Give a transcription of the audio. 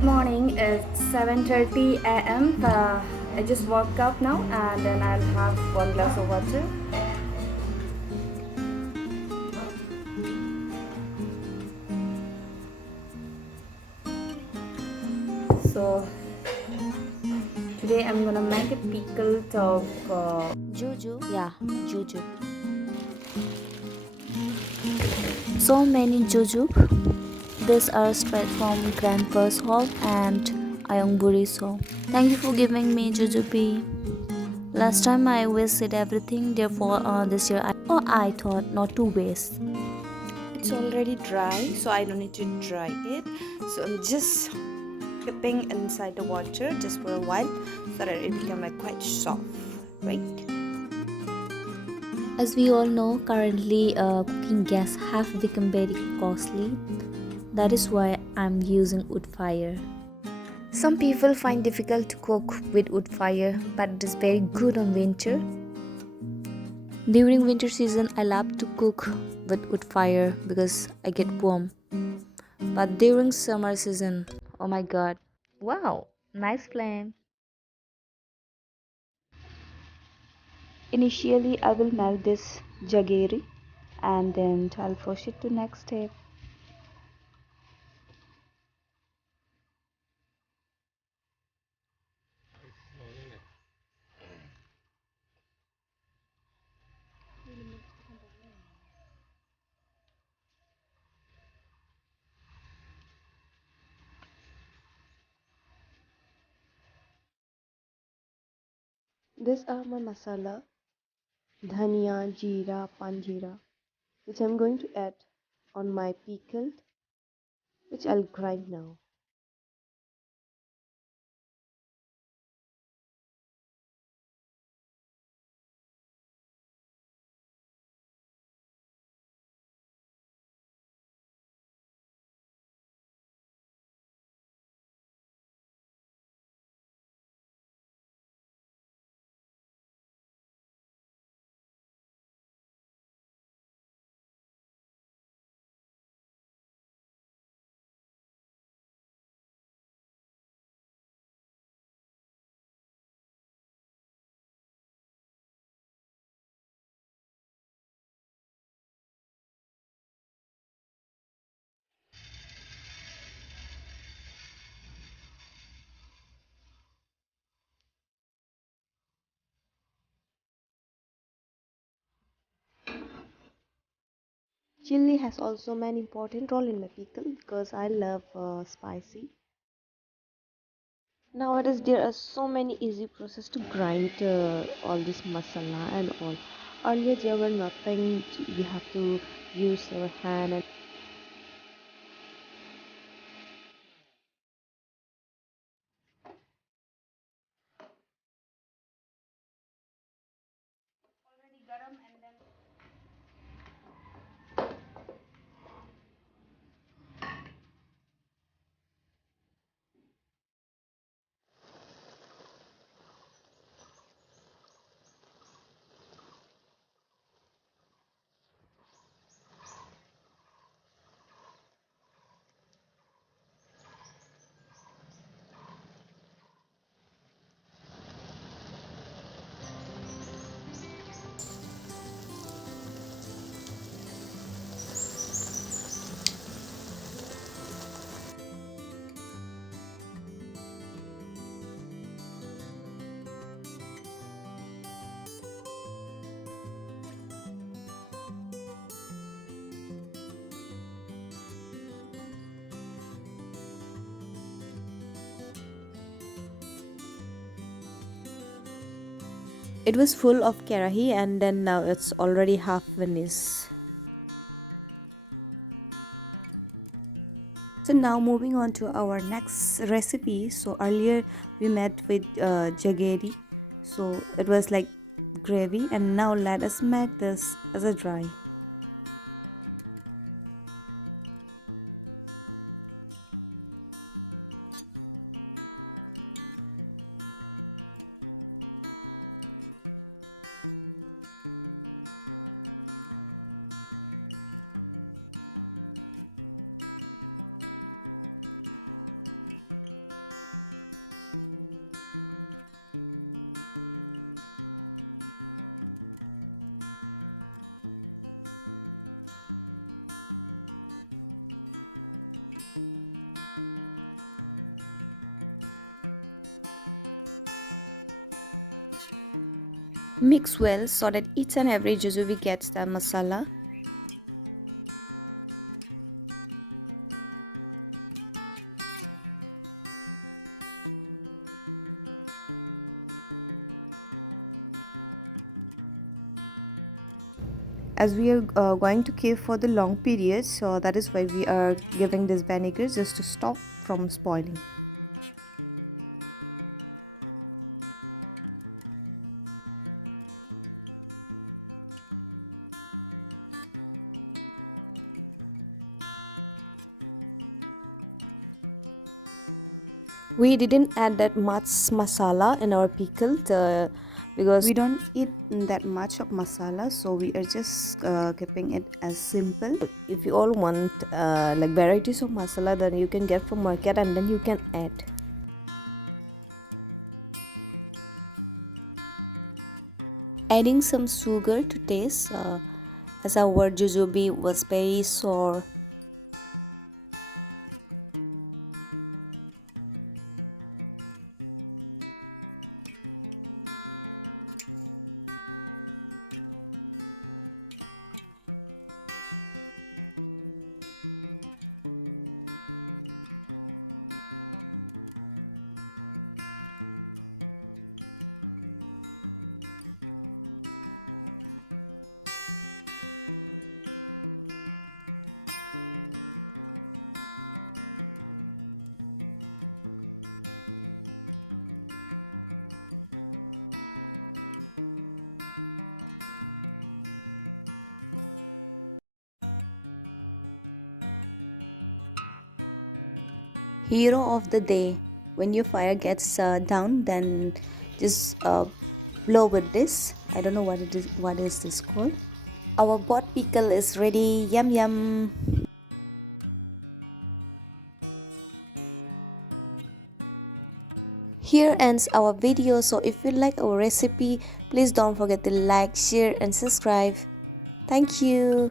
Good morning. It's 7:30 a.m. I just woke up now and then I'll have one glass of water. So today I'm gonna make a pickled of Juju, yeah, Juju. So many Juju. These are straight from Grandpa's hall and Ayongburi's hall. Thank you for giving me Jujubi. Last time I wasted everything, therefore this year I thought not to waste. it's already dry, so I don't need to dry it. So I'm just dipping inside the water just for a while so that it become like quite soft, right? As we all know, currently cooking gas have become very costly. That is why I'm using wood fire. Some people find difficult to cook with wood fire, but it is very good on winter. During winter season, I love to cook with wood fire because I get warm. But during summer season, oh my god, wow, nice flame. Initially, I will melt this jaggery and then I'll push it to next step. These are my masala, dhania, jeera, panjeera, which I'm going to add on my pickled, which I'll grind now. Chili has also an important role in my pickle because I love spicy. Nowadays there are so many easy process to grind all this masala and all. Earlier there were nothing. You have to use your hand and It was full of karahi and then now it's already half finished. So now moving on to our next recipe. So earlier we met with jaggery. So it was like gravy and now let us make this as a dry. Mix well so that each and every jujube gets the masala. As we are going to keep for the long period, so that is why we are giving this vinegar just to stop from spoiling. We didn't add that much masala in our pickle because we don't eat that much of masala, so we are just keeping it as simple. If you all want like varieties of masala, then you can get from market and then you can add. Adding some sugar to taste as our jujube was very sour. Hero of the day. When your fire gets down, then just blow with this. I don't know what it is. What is this called? Our pot pickle is ready. Yum yum. Here ends our video. So if you like our recipe, please don't forget to like, share, and subscribe. Thank you.